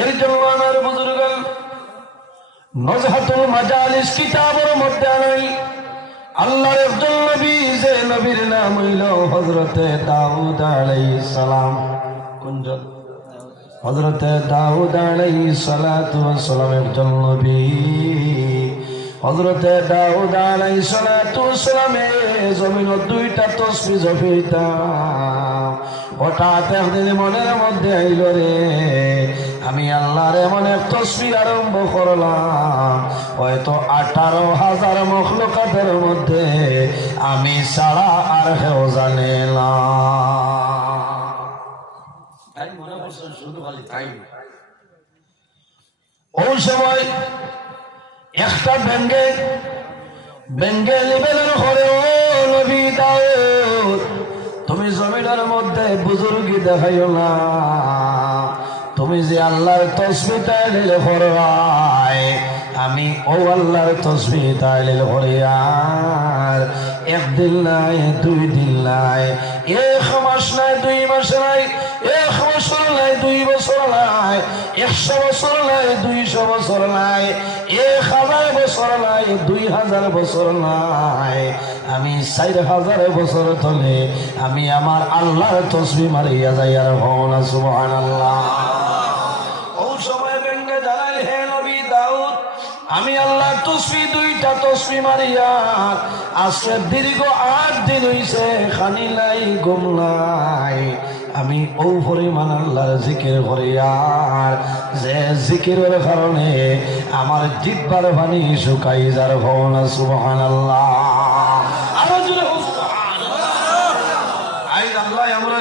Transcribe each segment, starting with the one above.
এর জন্য আমার বুজুর্গ নজহাতুল মাজালিস কিতাবের মধ্যে আনাই আল্লাহর একজন নবী, যে নবীর নাম হইল হযরতে দাউদ আলাইহিস সালাম। কোনজন? হযরতে দাউদ আলাইহিস সালাতু ওয়াস সালাম একজন নবী। হযরতে দাউদ আলাইহিস সালাতু ওয়াস সালামে জমিনে দুইটা তাসবিহ জপিতা। হঠাৎ একদিন মনের মধ্যে আইল রে, আমি আল্লাহর এমন এক তাসবিহ আরম্ভ করলাম, হয়তো 18,000 মখলুকাতের মধ্যে আমি ছাড়া আর কেউ জানে না। ওই সময় একটা ব্যঙ্গে লেভেলের ঘরে, ও নবী দাউদ, তুমি জমিনের মধ্যে বুজুর্গি দেখাইও না। তুমি যে আল্লাহর তাসবিহ তাহলিল করবাই, আমি ও আল্লাহর তাসবিহ তাহলিল করি। আর একদিন নাই, 2 দিন নাই, 1 মাস নাই, 2 মাস নাই, 1 বছর নাই, 2 বছর নাই, 100 বছর নাই, 200 বছর নাই, 1000 বছর নাই, 2000 বছর নাই, আমি 4000 বছর ধরে আমি আমার আল্লাহর তাসবিহ মারিয়া যাই। আর হওনা সুবহানাল্লাহ। ও সময় ব্যঙ্গে জানাই, হে নবী দাউদ, আমি আল্লাহ তাসবিহ 2টা তাসবিহ মারিয়া আজকে দীর্ঘ 8 দিন হইছে, খানি নাই, ঘুম নাই, আমি ও পরিমাণ আল্লাহর জিকির করি। আর যে জিকিরের কারণে আমার জিহ্বার পানি শুকাই যার ভবনা সুবহানাল্লাহ। আরো জোরে সুবহানাল্লাহ। আই আল্লাহ আমরা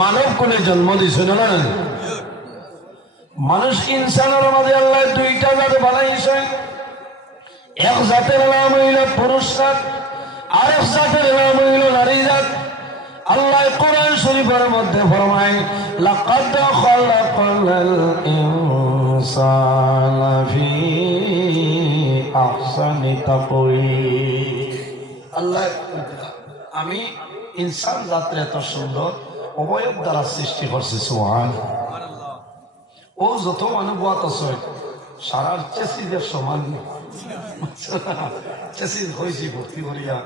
মানব কোলে জন্ম দিছে না? মানুষ ইনসানের মাঝে আল্লাহ 2টা জাত বানাইছে। এক জাতের নাম হইল পুরুষ জাত, আরেক জাতের নাম হইল নারী জাত। আল্লাহ কোরআন শরীফের মধ্যে ফরমায়, লাকাদ খালাকাল ইনসানা ফি আহসানি তাকওয়িম। আল্লাহ, আমি ইনসান জাতরে এত সুন্দর অবয়ব দ্বারা সৃষ্টি করছি। সুবহানাল্লাহ। ও যত মানুষ বাত আছে সারার চেসিদের সমান চেসিদ হয়েছি ভর্তি করিয়া,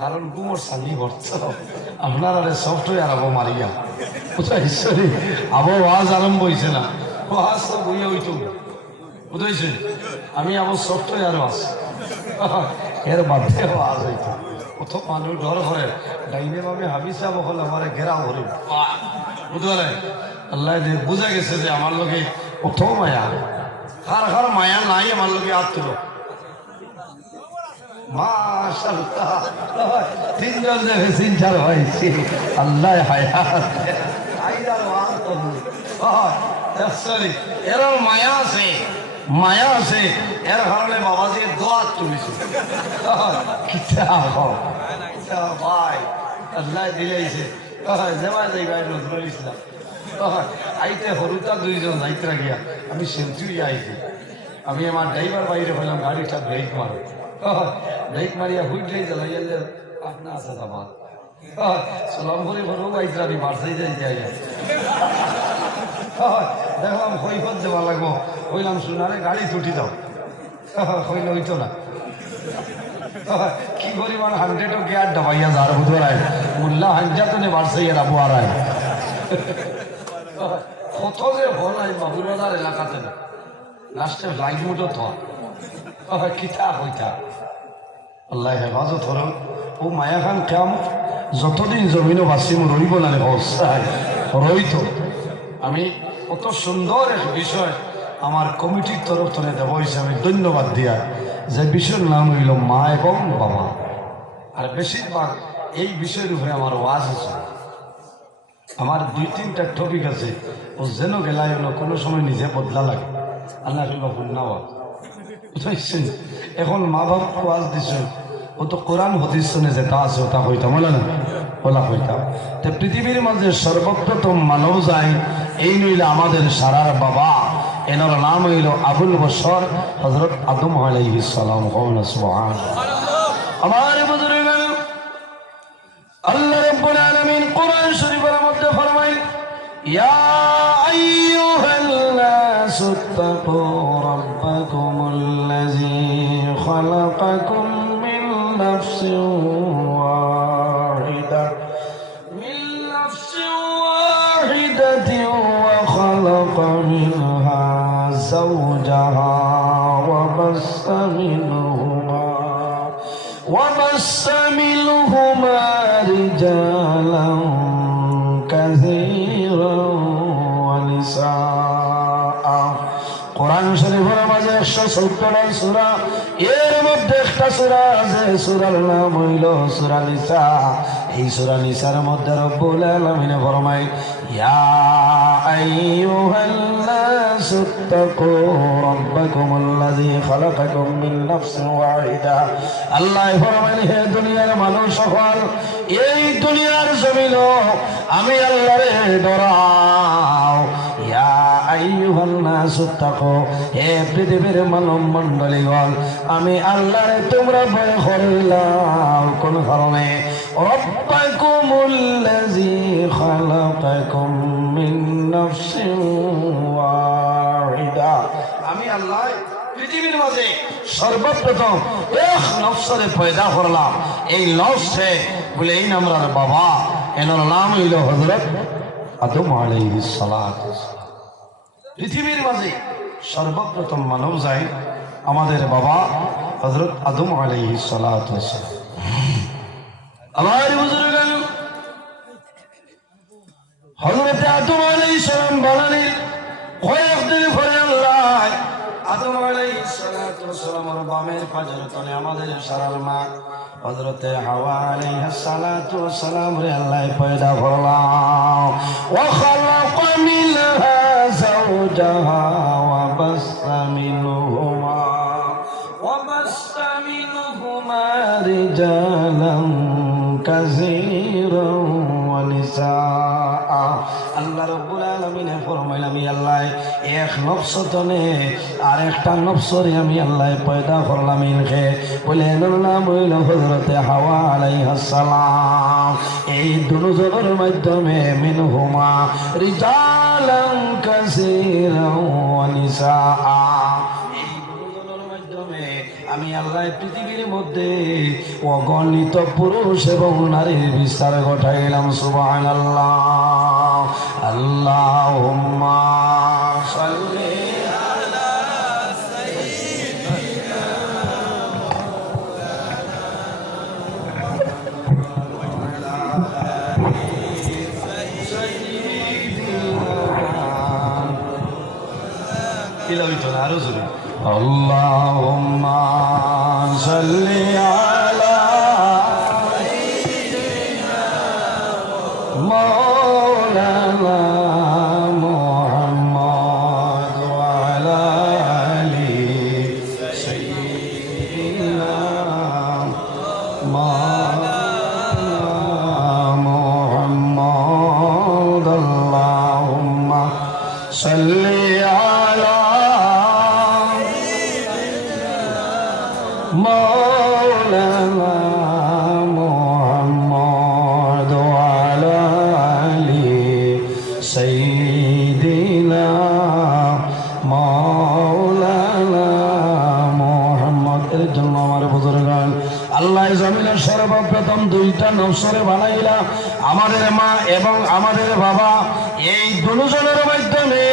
কারণ গুমর সানি ভর্ত আপনার আরে সফটওয়্যার আবো মারিয়া কোথায় ঈশ্বরী আবো ওয়াজ আরম্ভ হয়েছে না, ওয়াজ তো বইয়া হইতো বুঝেছে। আমি আবো সফটওয়্যারও আছে, এর বাধ্যে ওয়াজ হইতো। কত মানুষ ডর করে ডাইনে ভাবে হাবিসা বকল আমার ঘেরাও করে বুঝলে। আল্লাহ বুঝা গেছে যে আমার লোকে কত মায়া, কার মায়া নাই আমার লোকে হাত তুলো। মাশাআল্লাহ, 3 জন দেখে চিন্তার হয়েছে আল্লাহ হায়াত আইদার ওয়াজ করুন। সরি, এর মায়া আছে, মায়া আছে, এর কারণে বাবাজি দোয়া তুলেছে। ভাই আল্লাহ দিলেছে যেমন যাই ভাই নজরুল ইসলাম আইতে হরুতা 2 জন যাইতে গিয়া আমি সেঞ্চুরি আইছি। আমি আমার ড্রাইভার বাইরে হলাম, গাড়িটা ব্রেক মারো, ব্রেক মারিয়া হুইটাই জ্বালাইলে আপনার আছে আমার সালাম করে ভরো আইতারি মারসাই যাই দেখলাম কৈফত দেওয়া লাগবো, কইলাম শোনারে গাড়ি ছুটি দাও, কইল হইতো না। কি পরিমাণ 100 গিয়ার ডাবাইয়া যার বুধরায় মোল্লা হাঞ্জাতনে মারসাই এরা বুয়ারায় কত যে হল এই বাবুরাদার এলাকাতে না লাস্টে লাইট মুটো তো কিতা হইতা আল্লাহ হেফাজত হল। ও মায়া খান কাম যতদিন জমিনও বাঁচিম রইব না রইত। আমি কত সুন্দর এক বিষয় আমার কমিটির তরফ থেকে দেব হিসাবে ধন্যবাদ দিয়া, যে বিষয়ের নাম হইল মা এবং বাবা। আর বেশিরভাগ এই বিষয়ের উপরে আমার ওয়াজ আছে। আমার 2-3টা টপিক আছে, ও যেন গেলায় হলো কোনো সময় নিজে বদলা লাগে। আল্লাহ বুঝাইছেন। এখন মা বাবা ওয়াজ দিছেন, ও তো কোরআন হাদিস শুনে যেটা আছে ওটা হইতাম বলে না বলা হইতাম। তো পৃথিবীর মাঝে সর্বপ্রথম মানব যায় এই নইলে আমাদের সারার বাবা, এনার নাম হইল আবুল বশর হযরত আদম আলাইহিস সালাম। আমার বুজুর্গ আল্লাহ রাব্বুল আলামিন কোরআন শরীফের মধ্যে ফরমায়, ইয়া আইয়ুহান নাস اتقوا ربكم الذي خلقكم من نفس واحدة وخلق منها زوجها وبث منهما رجالا كثيرا ونساء কোরআন শরীফের মাঝে 114টা সূরা এর মধ্যে একটা সূরা আছে সূরার নাম হইল সূরা নিসা এই সূরা নিসার মধ্যে রব্বুল আলামিন ফরমায় ইয়া আইয়ুহান নাসু তাকু রাব্বাকুমুল্লাযী খালাকাকুম মিন নাফসিন ওয়াহিদা আল্লাহ ফরমায় হে দুনিয়ার মানুষ সকল এই দুনিয়ার জমিন আমি আল্লাহরে ডরাও ইয়া আইয়ুহান নাসু তাকু হে পৃথিবীর মানব মণ্ডলীগণ আমি আল্লাহরে তোমরা ভয় করিলাম কোন কারণে রব্বাকুমুল্লাযী খালাকাকুম মিন নাফসিন ওয়াহিদা আমি আল্লাহ পৃথিবীর মাঝে সর্বপ্রথম এক নফসরে পয়দা করলাম এই নফসে বলে এই নামরার বাবা এনার নাম হইল হযরত আদম আলাইহিস সালাত পৃথিবীর মাঝে সর্বপ্রথম মানব যায় আমাদের বাবা হযরত আদম আলাইহিস সালাত আমার বুজুর্গান হযরত আদম আলাইহিস সালাম বানানির কয়েকদিন পরে আল্লাহ আদম আলাইহিস সালাতু ওয়াসসালামের বামের পাজর তলে আমাদের সারার মা হযরত হাওয়া আলাইহিস সালাতু ওয়াসসালাম রে আল্লাহ পয়দা করলাম ওয়া খালাকা মিনহা যাওজাহা ওয়া বাসসা মিনহুমা রিজালান কাসীরান ওয়া নিসা আল্লাহ রাব্বুল আলামিন ফরমাইল আমি আল্লাহ এক নফস তনে আর একটা নফসরে আমি আল্লাহ পয়দা করলাম ইনকে বলে এর নাম হইল হযরত হাওয়া আলাইহিস সালাম এই দুজনের মাধ্যমে মিনহুমা রিজালান কাসীরান ওয়া নিসা আমি আল্লাহ পৃথিবীর মধ্যে অগণিত পুরুষ এবং নারীর বিস্তার ঘটাইলাম সুবহানাল্লাহ আল্লাহুম্মা সাল্লি আলা সাইয়্যিদিনা আরো জোরে আল্লাহুম্মা সাল্লি আলা সাইয়্যিদিনা মাওলানা মুহাম্মদ ওয়া আলা আলি সাইয়্যিদিনা মাওলানা মুহাম্মদ আল্লাহুম্মা সাল্লি مولانا محمد وعلى آل سيدنا مولانا محمد এর জন্য আমার বুজুর্গান আল্লাহ জমিনের সর্বপ্রথম দুইটা নফসরে বানাইলা আমাদের মা এবং আমাদের বাবা এই দুজনের মাধ্যমে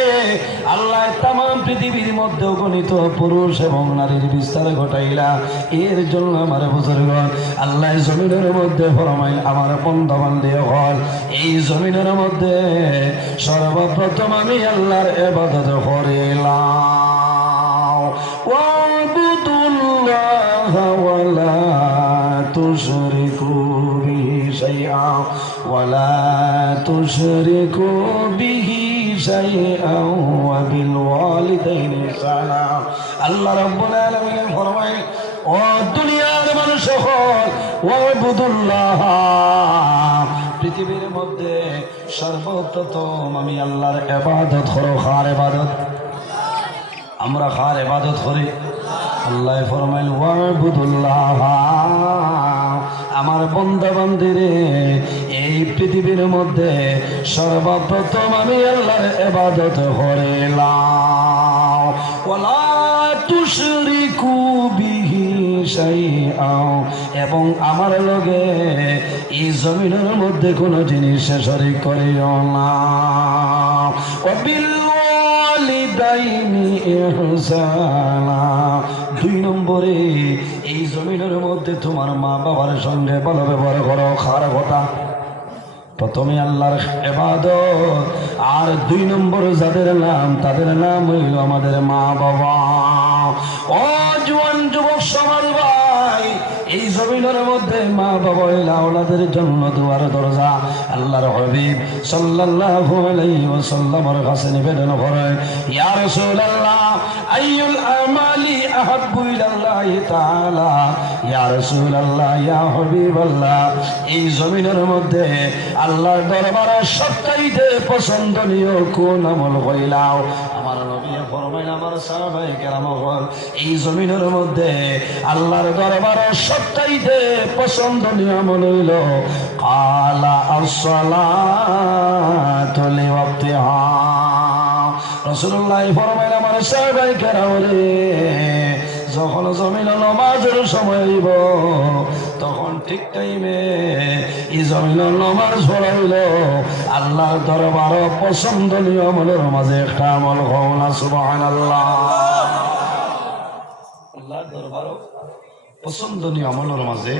আল্লাহ তাম পৃথিবীর মধ্যে গণিত পুরুষ এবং নারীর বিস্তার ঘটাইলা এর জন্য আমার বুজুর্গণ আল্লাহ জমিনের মধ্যে ফরমাইল আমার বন্ধু বান্ধব হল এই জমিনের মধ্যে সর্বপ্রথম আমি আল্লাহর ইবাদত করিলাম ওয়াবুদুল্লাহ ওয়ালা তুশরিকু বিহি শাইআ ওয়ালা তুশরিকু বিহি শাইআ ওয়া বিল ওয়ালিদাইনি ইহসানা আল্লাহ রাব্বুল আলামিন ফরমায় ও দুনিয়ার মানুষ সকল ওয়াবুদুল্লাহ পৃথিবীর মধ্যে সর্বপ্রথম আমি আল্লাহর ইবাদত করো কার ইবাদত আমরা কার ইবাদত করি আল্লাহ ফরমাইল ওয়াবুদুল্লাহ আমার বান্দা বান্দিরে এই এই পৃথিবীর মধ্যে সর্বপ্রথম আমি আল্লাহর ইবাদত করিলাম। ওয়ালা তুশরিকু বিহি শাইআ, এবং আমার লগে এই জমিনের মধ্যে কোনো জিনিস শরীক করিও না। ওয়াবিল ওয়ালিদাইনি ইহসানা, 2 নম্বরে এই জমিনের মধ্যে তোমার মা বাবার সঙ্গে ভালো ব্যবহার করো। খারাপ কথা, প্রথমে আল্লাহর ইবাদত, আর 2 নম্বর যাদের নাম তাদের নাম হইল আমাদের মা বাবা। ও জওয়ান যুবক সমাজ ভাই, এই জমিনের মধ্যে মা বাবা হইল আওলাদের জন্য দুয়ার দরজা। আল্লাহর হাবিব সাল্লাল্লাহু আলাইহি ওয়াসাল্লামের কাছে নিবেদন করেন, ইয়া রাসূলুল্লাহ আইয়ুল আমালি আহাব্বু ইলাল্লাহি তাআলা, ইয়া রাসূলুল্লাহ ইয়া হাবিবাল্লাহ, এই জমিনের মধ্যে আল্লাহর দরবারে সবচাইতে পছন্দনীয় কোন আমল কইলাও? আমার নবী ফরমাইলেন, আমার সাহাবায়ে কেরাম বল, এই জমিনের মধ্যে আল্লাহর দরবারে সবচাইতে পছন্দনীয় আমল হইল কালা as-salatu li-waqtiha। রাসূলুল্লাহ ফরমাইলেন, আমার সাহাবায়ে কেরাম বলে, যখন জমিন নামাজের সময় হইব তখন ঠিক টাইমে এই জমিন নামাজ পড়াইল আল্লাহর দরবার পছন্দনীয় আমলের মাঝে একটা আমল হওয়া। সুবহানাল্লাহ। আল্লাহর দরবার পছন্দনীয় আমলের মাঝে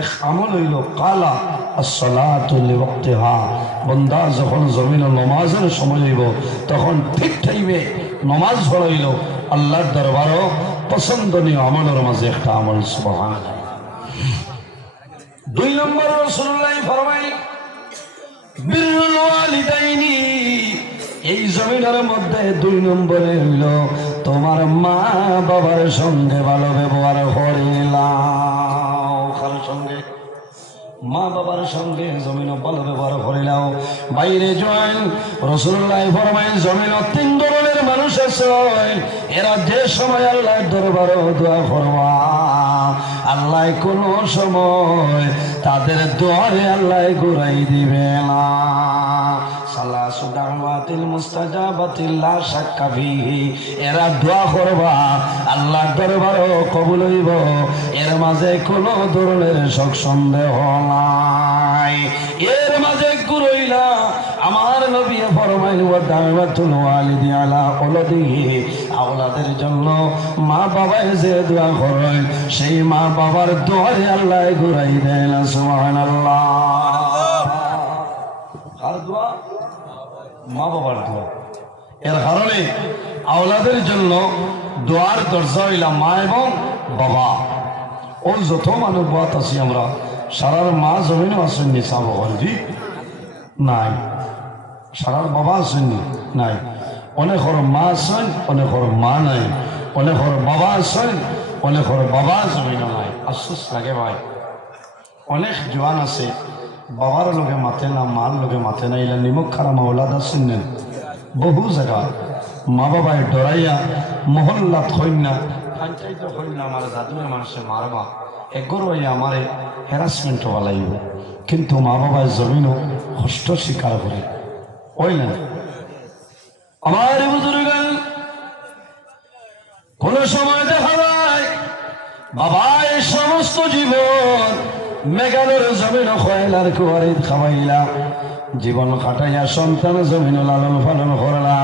এক আমল হইল কালা as-salatu li-waqtiha। বান্দা যখন জমিন নামাজের সময় হইব তখন ঠিক টাইমে নামাজ পড়াইল আল্লাহর দরবারও পছন্দনীয় আমলের মাঝে একটা আমল। সুবহানাল্লাহ। 2 নম্বর রাসূলুল্লাহ ফরমায় বিরুল ওয়ালিদাইনি, এই জমিনের মধ্যে 2 নম্বরে হইল তোমার মা বাবার সঙ্গে ভালো ব্যবহার করিলাও। কার সঙ্গে? মা বাবার সঙ্গে জমিন ভালো ব্যবহার করিলাও। বাইরে জয়েন রাসূলুল্লাহ ফরমায় জমিন 3 ধরনের মানুষ আছে, এরা যে সময় আল্লাহর দরবারে দোয়া করবা আল্লাহ কোন সময় তাদের দোয়ারে আল্লাহ ঘুরাই দিবে না। সালাসু দাওয়াতিল মুস্তাজাবাতিল লা শাক্কা ফিহি, এরা দোয়া করবা আল্লাহর দরবারে কবুল হইব, এর মাঝে কোনো ধরনের শক সন্দেহ নাই। এর মাঝে ঘুরাইলা আমার নবী ফরমাইল ওয়া দাওয়াতুল ওয়ালিদি আলা ওয়ালাদিহি, আওলাদের জন্য মা বাবায় যে দোয়া করে সেই মা বাবার দোয়ারে আল্লাহ ঘুরাই দেন। সুবহানাল্লাহ। আর দোয়া মা বাবার দোয়া, এর কারণে আওলাদের জন্য দোয়ার দরজা হইলা মা এবং বাবা। ও যত মানুষ বাত আছি আমরা সারার মা জমিনও আসেন নিশা ভগবান নাই, সারার বাবা আসেননি নাই, অনেকর মা আছেন অনেকর মা নাই, অনেকর বাবা আছেন অনেকর বাবা জমিনও নাই। আফসোস লাগে ভাই, অনেক জোয়ান আছে বাবার লোকে মাথে না মার লোকে মাথে না, ইলা নিমক খারাপ মাওলাদ আছেন নেন বহু জায়গা। মা বাবায় ডরাইয়া মহল্লাত হইন না, পঞ্চায়েত হইন না, আমার জাদুর মানুষে মারবা এগর হইয়া আমারে হ্যারাসমেন্ট হওয়া লাগবে, কিন্তু মা বাবার জমিনও কষ্ট স্বীকার করে ওই না। আমার বুজুর্গ কোন সময় দেখা যায় বাবা এই সমস্ত জীবন মেঘালোর জমিন খয়লার কুয়ারি খাওয়াইলা, জীবন কাটাইয়া সন্তান জমিন লালন পালন করলা,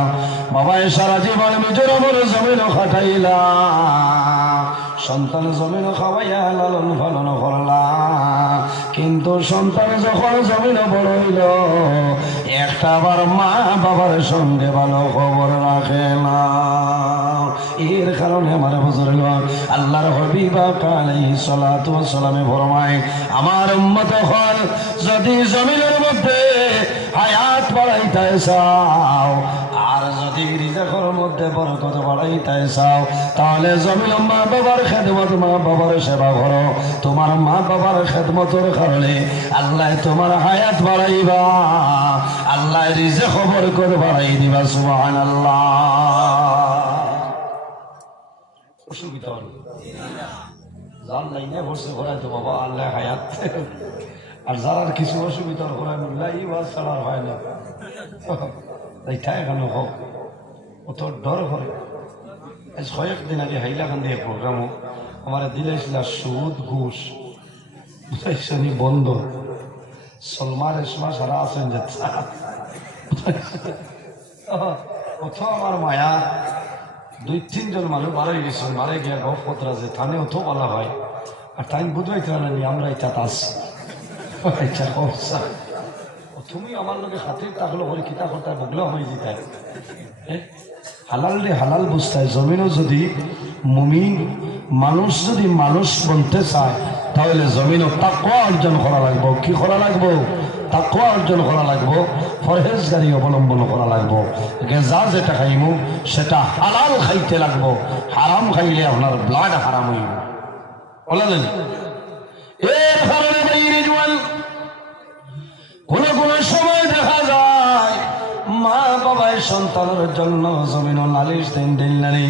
বাবা সারা জীবন মিজোরামের জমিন কাটাইলা, সন্তান জমিন খাওয়াইয়া লালন পালন করলা, কিন্তু সন্তান যখন জমিন বড় হইল একটা বার মা বাবার সঙ্গে ভালো খবর রাখে না। এর কারণে আমার বুজুর্গ আল্লাহর হাবিব আলাইহিস সালাতু ওয়াস সালামে ফরমায়, আমার উম্মত হল যদি জমিনের মধ্যে হায়াত বাড়াইতে চাও আর যদি রিজিকের মধ্যে বরকত বাড়াইতে চাও তাহলে জমিন মা বাবার খেদমত, মা বাবার সেবা করো। তোমার মা বাবার খেদমতের কারণে আল্লাহ তোমার হায়াত বাড়াইবা, আল্লাহ রিজিক বরকত বাড়াই দিবা। সুবহানাল্লাহ। অসুবিধা হল জান নাই না বসে ঘোরাই তো বাবা আল্লাহ হায়াত আর যারা কিছু অসুবিধার হয় মুল্লাই বা ছাড়ার হয় না এইটা এখানে হোক অত ডর করে। আজ কয়েকদিন আগে হাইলাকান্দি প্রোগ্রাম আমার দিলেছিল সুদ ঘুষ বুঝাইছনি বন্ধ সলমা রেশমা সারা আছেন যে অথ আমার মায়া 2-3 জন মানুষ মারা গেছেন, মারা গিয়া গপরা যে থানে অত বলা হয় আর তাই বুঝাইতে পারেনি আমরা এটা আছি। তুমি আমার লোকে খাতির থাকলো করে কিতা করতে বগলো হয়ে যেতে হালাল রে হালাল বুঝতে জমিনও যদি মুমিন মানুষ যদি মানুষ বলতে চায় তাহলে জমিনও তাকওয়া অর্জন করা লাগবো। কি করা লাগবো? তাকওয়া অর্জন করা লাগবো, পরহেজগারি অবলম্বন করা লাগবো। যা যেটা খাইমু সেটা হালাল খাইতে লাগবো, হারাম খাইলে আপনার ব্লাড হারাম হইব। বলেন এর কারণে বাইরে জোয়ান কোন কোন সময় দেখা যায় মা বাবায় সন্তানের জন্য জমিন নালিশ দেন দিল্লানি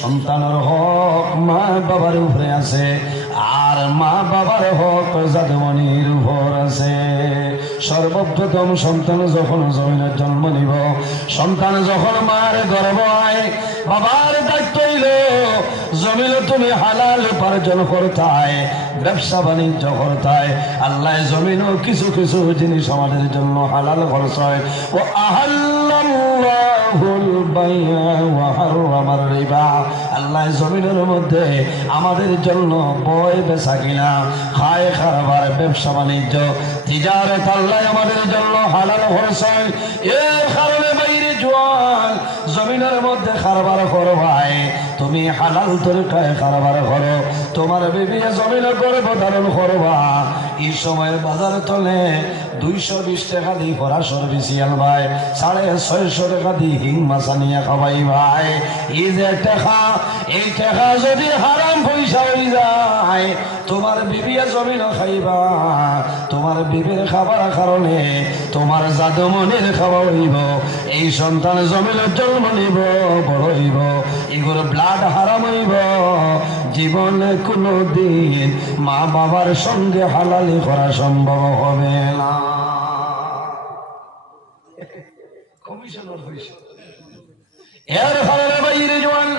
সন্তানের হক মা বাবার উপরে আছে আর মা বাবার হক জাদমনির উপর আছে। সর্বপ্রথম সন্তান যখন জমিনের জন্ম নিব, সন্তান যখন মার গর্ভ হয় বাবার দায়িত্ব হইল জমিন তুমি হালাল উপার্জন করতায়, ব্যবসা বাণিজ্য করতায়। আল্লাহ জমিনও কিছু কিছু জিনিস আমাদের জন্য হালাল খরচ হয়। ও আহাল্লাহুল বাই'a ওয়া হারামার রিবা, আল্লাহ জমিনের মধ্যে আমাদের জন্য বয় বেচা কিনা খায় কারবার ব্যবসা বাণিজ্য তিজারত আল্লাহ আমাদের জন্য হালাল খরচ হয়। এর কারণে বাইরে জোয়ান জমিনের মধ্যে কারবার করো ভাই, তুমি হালাল তরিকায় কারবার করো, তোমার বিবি জমিনের গর্ভ ধারণ করবা। এই সময়ের বাজার তলে 220 টাকা দিয়ে ভরা সর্ভিসিয়াল ভাই, 650 টাকা দিয়ে হিং মাছা নিয়ে খাবাই ভাই। এই যে টাকা, এই টাকা যদি হারাম পয়সা হয়ে যায় তোমার বিবিয়া জমিনও খাইবা, তোমার বিবির খাবার কারণে তোমার জাদমনির খাওয়া হইব, এই সন্তান জমিনের জন্ম নিব বড় হইব, এগুলো ব্লাড হারাম হইব। জীবনে কোনো দিন মা বাবার সঙ্গে হালালি করা সম্ভব হবে না। কমিশনার হইছে এর ফলে বাইরে জোয়ান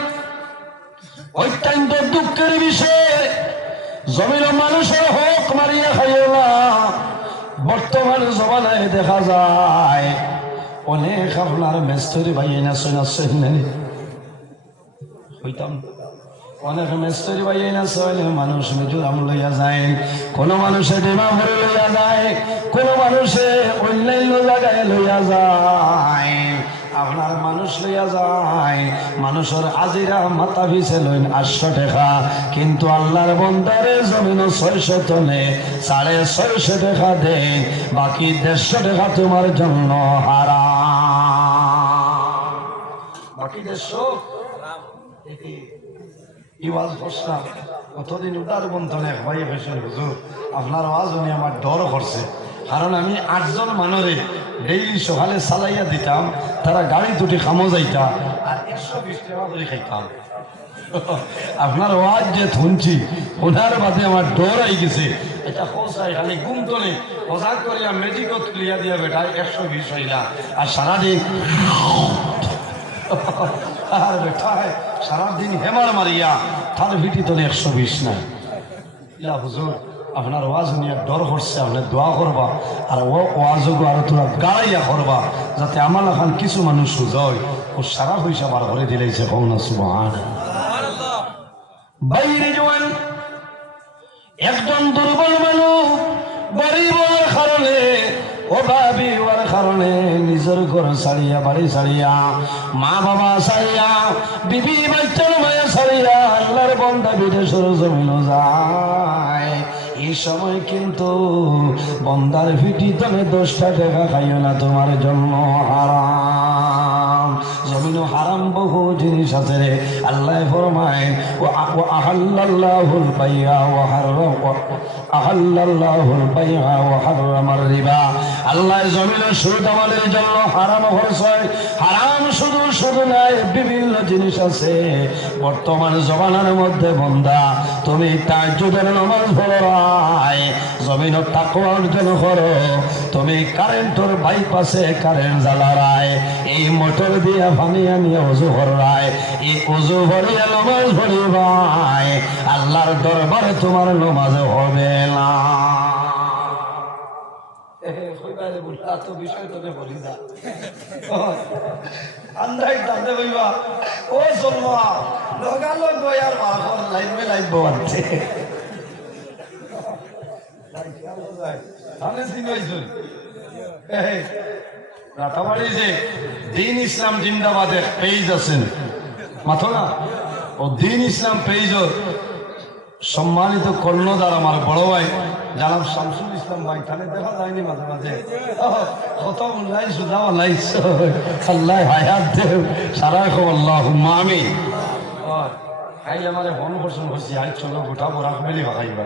অত্যন্ত দুঃখের বিষয় জমিন মানুষের হক মারিয়া খাইও না। বর্তমান জমানায় দেখা যায় অনেক আপনার মেস্তরি ভাই হইতাম অনেক মেস্তরি ভাই মানুষ মিজোরাম লইয়া যায়, কোন মানুষে ডিমাপুরে লইয়া যায়, কোন মানুষে অন্যান্য জায়গায় লইয়া যায়। আপনার মানুষ লইয়া যায়, মানুষের আজিরা মাথা পিছে লইন 800 টাকা, কিন্তু আল্লাহর বন্দারে জমিন 600 তনে 650 টাকা দেন, বাকি 150 টাকা তোমার জন্য হারাম। বাকি 150 ইওয়াজ বসলাম কতদিন উদার বন্ধনে ভাই হয়েছেন হুজুর, আপনার আওয়াজ উনি আমার ডর করছে, কারণ আমি 8 জন মানুষে ডেইলি সকালে চালাইয়া দিতাম, তারা গাড়ি দুটি খামো যাইতা আর 120 টাকা করে খাইতাম। আপনার আওয়াজ যে শুনছি ওনার বাদে আমার ডর আই গেছে, এটা খোঁজাই খালি ঘুম তোলে মজাক করিয়া মেডিকত তুলিয়া দিয়া বেটা 120 হইলা আর সারাদিন আর বেটায় সারাদিন হেমার মারিয়া তার ভিটি তোলে 120 নাই। ইয়া হুজুর আপনার ওয়াজ নিয়ে ডর করছে, আপনি দোয়া করবা আর ও ওয়াজগো আর তোরা গাড়াইয়া করবা যাতে আমার এখন কিছু মানুষ সুজয় ও সারা পয়সা বার করে দিলেছে কওনা সুবহানাল্লাহ। বাইরে জওয়ান একজন দুর্বল মানুষ গরিব হওয়ার কারণে অভাবী হওয়ার কারণে নিজের ঘর ছাড়িয়া বাড়ি ছাড়িয়া মা বাবা ছাড়িয়া বিবি বাচ্চার মায়া ছাড়িয়া আল্লাহর বান্দা বিদেশের জমিন যায়। এই সময় কিন্তু বন্দার ভিটি তলে 10টা টাকা খাইও না, তোমার জন্য হারাম। জমিন জমিন হারাম বহু জিনিস আছে রে। আল্লাহ ফরমায় ওয়া আহাল্লাল্লাহুল বাইআ ওয়া আহাল্লাল্লাহুল বাইআ ওয়া হারামার রিবা। আল্লাহ জমিনের সুদ আমাদের জন্য হারাম করছে। হারাম শুধু শুধু নাই, বিভিন্ন জিনিস আছে। বর্তমান জমানার মধ্যে বন্দা তুমি তাহাজ্জুদের নামাজ পড়াই, জমিনের তাকওয়া অর্জন করো। তুমি কারেন্টর বাইপাসে কারেন্ট জ্বালারায়, এই মোটর দিয়া পানি আনিয়ে ওযু করায়, এই ওযু ভরিয়া নামাজ পড়িবাই, আল্লাহর দরবারে তোমার নামাজ হবে না। বিষয় তোকে বলি না আন্দাই দাঁড়ে বইবা ও জন্মা লগালো গয়ার মারফত লাইভে লাইভ বলছে আমি চিনাইছুন রাতাবাড়ি যে দিন ইসলাম জিন্দাবাদের পেজ আছেন মাথো না, ও দিন ইসলাম পেজর সম্মানিত কর্ণধার আমার বড় ভাই জানাব শামসুল ইসলাম ভাই, তাহলে দেখা যায়নি মাঝে মাঝে কত উল্লাই সুদা আল্লাহ আল্লাহ হায়াত দেব সারা খবর আল্লাহুম্মা আমিন। আই আমারে ফোন করছেন হইছি আই চলো গোটা বড়া মেলি ভাগাইবা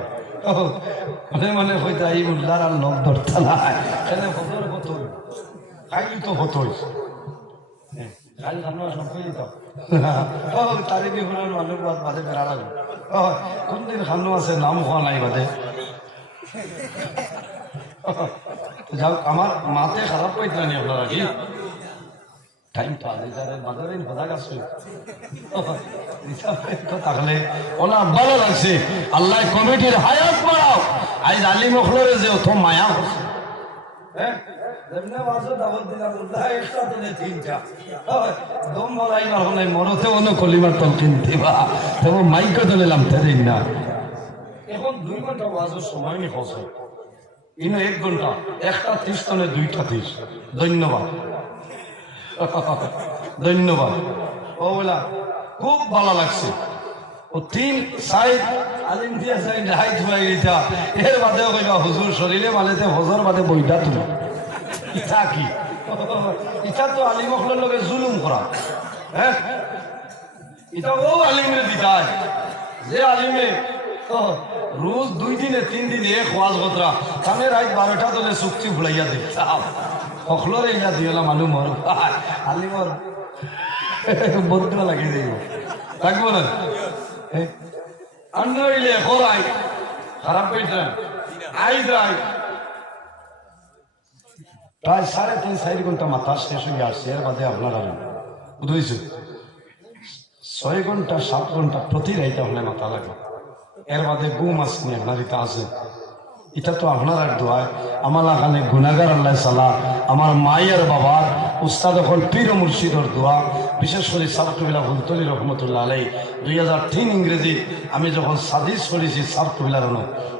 মনে মনে হইতা এই উল্লার আর লোক ধরতা না এখানে হতর হতো খাইলি তো হতোই খাইল খানো সবই তো তারে কি হলো মানুষ বাদে বেড়া লাগবে কোনদিন খানো আছে নাম হওয়া নাই বাদে যাও আমার মাতে খারাপ পাইতরা নি আপনারা কি টাইম পালে যারা মাদারের কথা গাছে থাকলে ওলা ভালো লাগছে। আল্লাহ কমিটির হায়াত বাড়াও। আজ আলী মখলরে যে অত মায়া হ্যাঁ মরতে অন্য কলিমার তল কিনতে বা তবে মাইকে তো নিলাম তেদিন না। এখন 2 ঘন্টা ওয়াজের সময় নি ফসল ইনো 1 ঘন্টা 1টা 30 তনে 2টা 30। ধন্যবাদ ধন্যবাদ। ও বলা খুব ভালো লাগছে। ও 3 সাইড আলিম দিয়া সাইড হাইট হয়ে গেছা এর বাদেও কইবা হুজুর শরীরে মালেতে হজর বাদে বইটা তুমি ইটা কি ইটা তো আলিম হকলের লগে জুলুম করা। হ্যাঁ এটা ও আলিমের দিতায় যে আলিমে রোজ 2 দিনে 3 দিনে এক ওয়াজ কতরা কামে রাত 12টা তলে চুক্তি ভুলাইয়া দে হকলরে ইয়া দিলা মানুষ মর আলিমর বদ্ধ লাগি যাইব লাগবো না আন্ডাইলে খরাই খারাপ পেয়েছেন আই যাই প্রায় 3.5-4 ঘন্টা মাথা শেষ হয়ে আসছে। এর বাদে আপনারা বুঝেছে 6 ঘন্টা 7 ঘন্টা প্রতি রাইতে আপনার মাথা লাগে। এর বাদে ঘুম আসেনি আপনার এটা আছে। এটা তো আপনার দোয়ায় আমার লাগানে গুনাগার আল্লাহ সালা আমার মায়ের বাবার উস্তাদ হল পীর মুর্শিদর দোয়া, বিশেষ করে সাবকবিলা হুলতলি রহমতুল্লাহ আলাই 2003 ইংরেজি আমি যখন সাদিস করেছি সাবকবিলার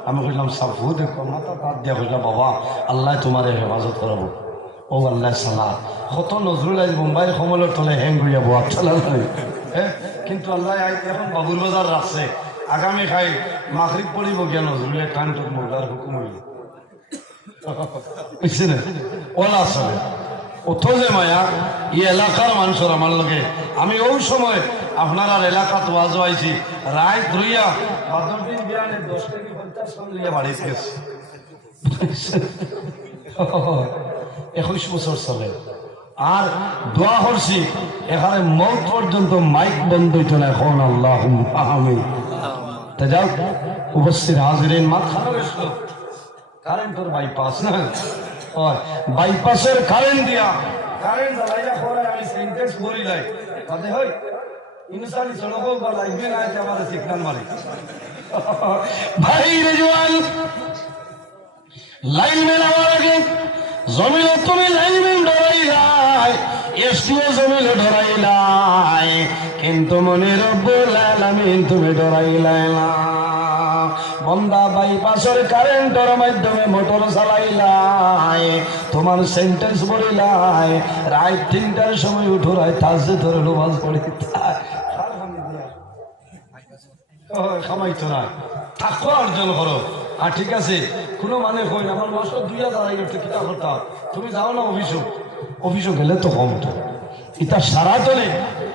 আমি কইলাম সাবহু দেখো মাথা বাদ দিয়া কইলাম বাবা আল্লাহ তোমার হেফাজত করাবো। ও আল্লাহ সালা কত নজরুল আজ মুম্বাইয়ের সমলের তলে হ্যাং করিয়া বোয়া চালা হ্যাঁ, কিন্তু আল্লাহ এখন বাবুর বাজার রাখছে। আগামী খাই মাগরিব পড়িব গিয়া নজরুলের কানটোর মোদার হুকুম হইল বুঝছি না ওলা আসলে অত যে মায়া ই এলাকার মানুষের আমার লগে আমি ওই সময় আপনার এলাকাত ওয়াজ আইছি রায় ধরিয়া 12 দিন বিয়ানে 10 থেকে 50 সাল লিয়া বাড়ি গেছে 21 বছর চলে। আর দোয়া করছি এখানে মৌত পর্যন্ত মাইক বন্ধ হইত না। এখন আল্লাহুম্মা আমিন। তা যাও উপস্থিত হাজিরিন মাথার কারেন্টের বাইপাস না বাইপাসের কারেন্ট দিয়া কারেন্ট জ্বালাইয়া পরে আমি সেন্টেন্স বলি লাই বাদে হই ইনসানি সড়ক বা লাইভে না আছে আমাদের সিগন্যাল মারি ভাই রেজওয়ান লাইন মেলাবার আগে জমিন তুমি লাইন ধরাইলাই এসটিও জমিন ধরাইলাই কিন্তু মনে রব্বুল আলামিন তুমি ধরাইলাই না। বন্দা বাইপাসের কারেন্টের মাধ্যমে মোটর চালাইলাই তোমার সেন্টেন্স বলিলাই রাত 3টার সময় উঠো রায় তাজে ধরে নামাজ পড়ি খামাইতো না থাকো অর্জন করো। আর ঠিক আছে কোনো মানে কই আমার মাসে 2000 আগে কিতা করতাম তুমি যাও না অফিসও গেলে তো কম তো এটা সারা চলে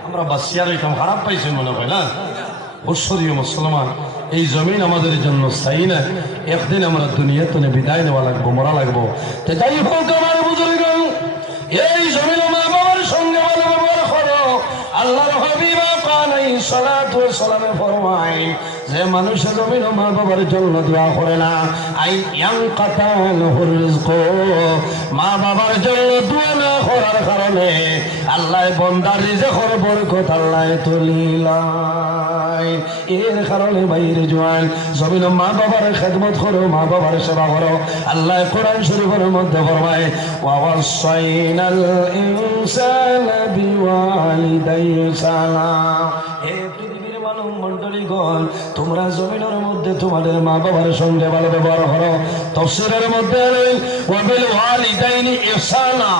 আমরা বাসিয়ার এটা খারাপ পাইছি মনে হয় না। ঐশ্বরীয় মুসলমান, এই জমিন আমাদের জন্য স্থায়ী না, একদিন আমরা দুনিয়াতে বিদায় নেওয়া লাগবো, মরা লাগবো। তাই হোক আমার বুজুর্গ, এই জমিন মা বাবার সঙ্গে ভালো ব্যবহার করো। আল্লাহর হাবিব আলাইহিস সালাতু ওয়াস সালামে ফরমায় যে মানুষ জমিন মা বাবার জন্য দোয়া করে না, আই ইয়ানকাতাহুর রিজক, মা বাবার জন্য দোয়া না করার কারণে আল্লাহ বান্দার রিজকের বরকত আল্লাহ তুলিলাই। এর কারণে বাইরে জওয়ান জমিন মা বাবার খেদমত করো, মা বাবার সেবা করো। আল্লাহ কোরআন শরীফের মধ্যে ফরমায় ওয়া ওয়াসাইনাল ইনসানা বিওয়ালিদাইহি সালাম। হে পৃথিবীর মানব মণ্ডলীগণ, তোমরা জমিনের মধ্যে তোমাদের মা বাবার সঙ্গে ভালো ব্যবহার করো। তাফসীরের মধ্যে ওয়া বিল ওয়ালিদাইনি ইহসানা,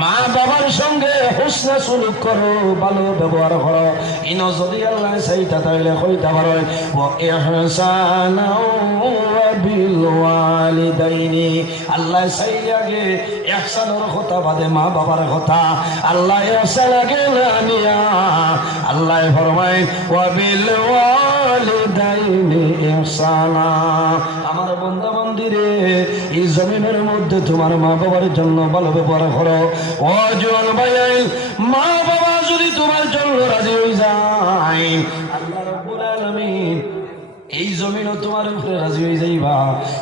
মা বাবার সঙ্গে হুসনা সুলুক করো, ভালো ব্যবহার করো। ইনো যদি আল্লাহ চাইতা তাইলে কইতা পারো ওয়া ইহসানা ওয়া বিল ওয়ালিদাইনি, আল্লাহ চাইলে আগে ইহসানের কথা বাদে মা বাবার কথা। আল্লাহ ইহসান আগে না নিয়া আল্লাহ ফরমায় ওয়া বিল ওয়ালিদাইনি ইহসানা। আমার বান্দা বান্দিরে, এই জমিনের মধ্যে তোমার মা বাবার জন্য ভালো ব্যবহার করো। ও জওয়ান ভাই, মা বাবা যদি তোমার জন্য রাজি হয়ে যায়, আল্লাহ রাব্বুল আলামিন এই জমিনও তোমার উপরে রাজি হয়ে যাইবা।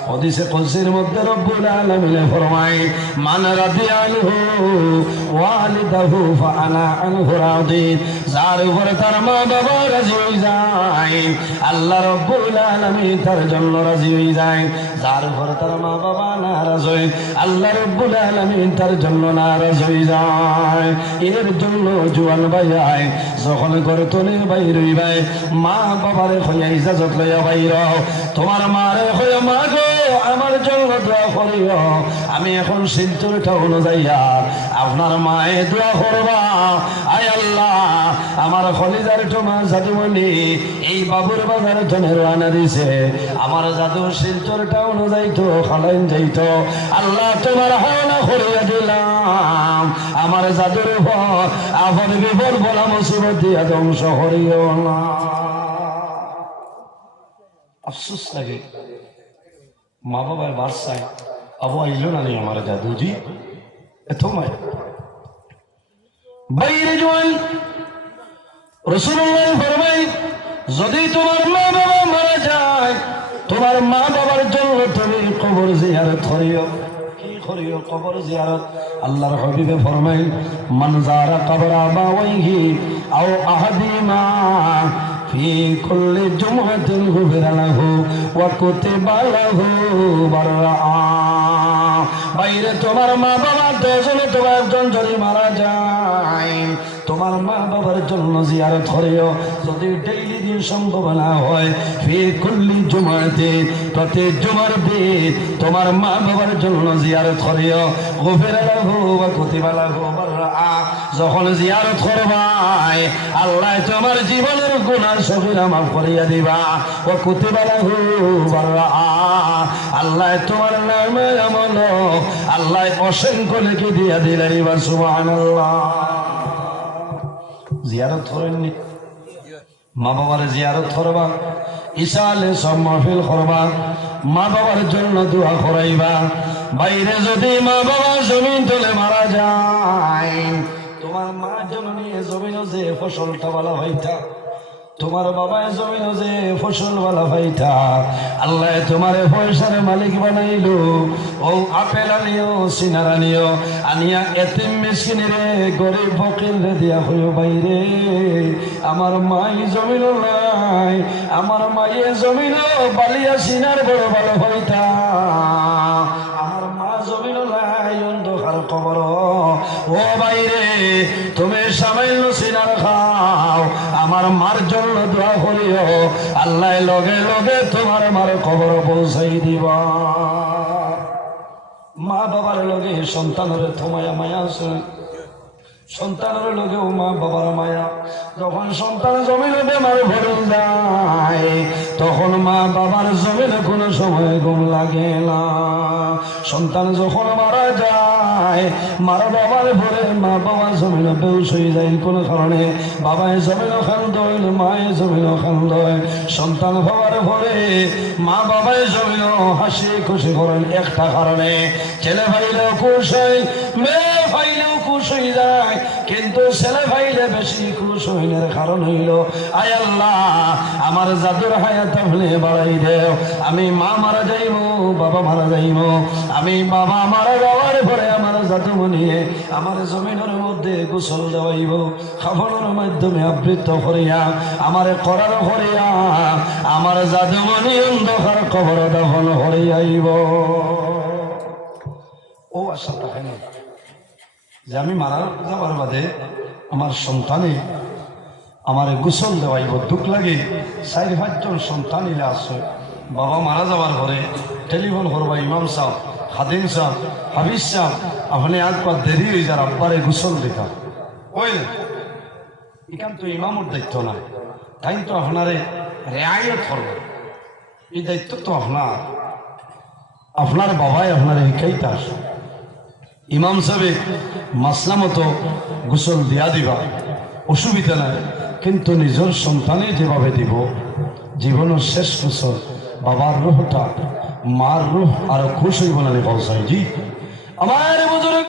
হাদিসে কুদসির মধ্যে রব্বুল আলামিন ফরমায় মান রাদিয়া আনহু ওয়ালিদাহু ফাআনা আনহু রাদি, যার উপরে তার মা বাবা রাজি হয়ে যায় আল্লাহ রব্বুল আলামিন তার জন্য রাজি হয়ে যায়। যার উপরে তার মা বাবা নারাজ হয় আল্লাহ রব্বুল আলামিন তার জন্য নারাজ হয়ে যায়। এর জন্য জওয়ান ভাই যখন ঘরে তলে বাইর হইবাই, মা বাবারে হইয়া ইজাজত লইয়া বাইর, তোমার মারে হইয়া মা গো আমার জন্য দোয়া করিও। আমি এখন সিদ্ধুর টাউন যাইয়া আপনার মায়ে দোয়া করবা, আয় আল্লাহ আমার খলিজার টোমা জাদুমণি এই বাবুর বাজার জনে রানা দিছে, আমার জাদু শিলচর টাউন যাইতো, খালাইন যাইতো, আল্লাহ তোমার হাওলা করিয়া দিলাম। আমার জাদুর উপর আপন বিপদ বলা মুসিবত দিয়া ধ্বংস করিও না। আফসোস লাগে মা বাবার বাসায় আবু আইলো না নেই আমার জাদুজি এত মায় বাইরে জোয়ান। রাসূলুল্লাহ ফরমায় যদি তোমার মা বাবা মারা যায়, তোমার মা বাবার জন্য তুমি কবর জিয়ারত করিও। কি করিও? কবর জিয়ারত। আল্লাহর হাবিবে ফরমায় মান যারা কবর আবাওয়াইহি আও আহাদিমা ফি কুল্লি জুমআতিন গুফিরা লাহু ওয়া কুতিবা লাহু বারআ। বাইরে তোমার মা বাবা দুজনে, তোমার একজন যদি মারা যায়, তোমার মা বাবার জন্য জিয়ারত করিও। যদি ডেইলি দিন সম্ভব না হয়, ফি কুল্লি জুমআতে, প্রতি জুমার দিন তোমার মা বাবার জন্য জিয়ারত করিও। গুফিরা লাহু ওয়া কুতিবা লাহু বারআ। যখন জিয়ারত করবাই আল্লাহ তোমার জীবনের গুনাহ সগীরা মাফ করিয়া দিবা। ওয়া কুতিবা লাহু বারআ, আল্লাহ তোমার নামে আমল আল্লাহ অসংখ্য লিখে দিয়া দিলেন। সুবহানাল্লাহ। জিয়ারত করেননি? মা বাবার জিয়ারত করবা, ইসালে সব মাহফিল করবা, মা বাবার জন্য দোয়া করাইবা। বাইরে যদি মা বাবা জমিন তলে মারা যায়, তোমার মা জননী জমিন যে ফসলটা ভালো হইতা, তোমার বাবা জমিন যে ফসল ভালো হইতা, আল্লাহ তোমার পয়সার মালিক বানাইলো। ও আপেল আনিও, সিনার আনিও, আনিয়া এতিম মিসকিনে গরিব ফকির দিয়া হইও। বাইরে আমার মাই জমিন নাই, আমার মাইয়ে জমিন বালিয়া সিনার বড় ভালো হইতা, আমার মা জমিন নাই অন্ধকার কবর। ও বাইরে তুমি সামান্য সিনার খাও, আমার মার জন্য দোয়া করিও, আল্লাহ লগে লগে তোমার মার খবর পৌঁছাই দিবা। মা বাবার লগে সন্তানের থমায়া মায়া আছে, সন্তানের লগেও মা বাবার মায়া। যখন সন্তান জমিনে বেমার ভরে যায়, তখন মা বাবার জমিনে কোনো সময় ঘুম লাগে না। সন্তান যখন মারা যায়, মারা বাবার পরে মা বাবা জমিনে বেউস হয়ে যায় কোনো কারণে। বাবায় জমিনে খান্দ হইল, মায়ের জমিনে খান্দ হয়। সন্তান হওয়ার পরে মা বাবায় জমিনে হাসি খুশি করেন একটা কারণে, ছেলে ভাইলেও খুশ হয়, মেয়ে ভাইলেও খুশ হয়ে যায়। কিন্তু ছেলে ভাইলে বেশি খুশ হইনের কারণ হইল, আয় আল্লাহ আমার জাদুর হায়াত আপনি বাড়াই দেও। আমি মা মারা যাইব, বাবা মারা যাইব, আমি বাবা মারা যাওয়ার পরে আমার জাদুমণিয়ে আমার জমিনের মধ্যে গোসল দেওয়াইব, খাফনের মাধ্যমে আবৃত করিয়া আমার করার করিয়া আমার জাদুমণি অন্ধকার কবর দাফন হরিয়াইব। ও আশা থাকে না যে আমি মারা যাবার বাদে আমার সন্তানে আমার গোসল দেওয়াইব। দুঃখ লাগে 4-5 সন্তান ইলে আছে, বাবা মারা যাবার পরে টেলিফোন করবা ইমাম সাহ, খাদিম সাহ, হাফিজ সাহ, আপনি একবার দেরি হয়ে যার আব্বারে গোসল দেখা ওই এখান তো ইমামর দায়িত্ব না, তাই তো আপনারে রেয়ায়ত করবে, এই দায়িত্ব তো আপনার বাবাই আপনার শিখাইতে আসে। ইমাম সাহেব মাসলা মতো গোসল দিয়া দিবা, অসুবিধা নাই, কিন্তু নিজের সন্তানে যেভাবে দিব জীবনের শেষ গোসল বাবার রুহটা মার রুহ আরো খুশ হইব না বলছাই জি আমার বুজুর্গ।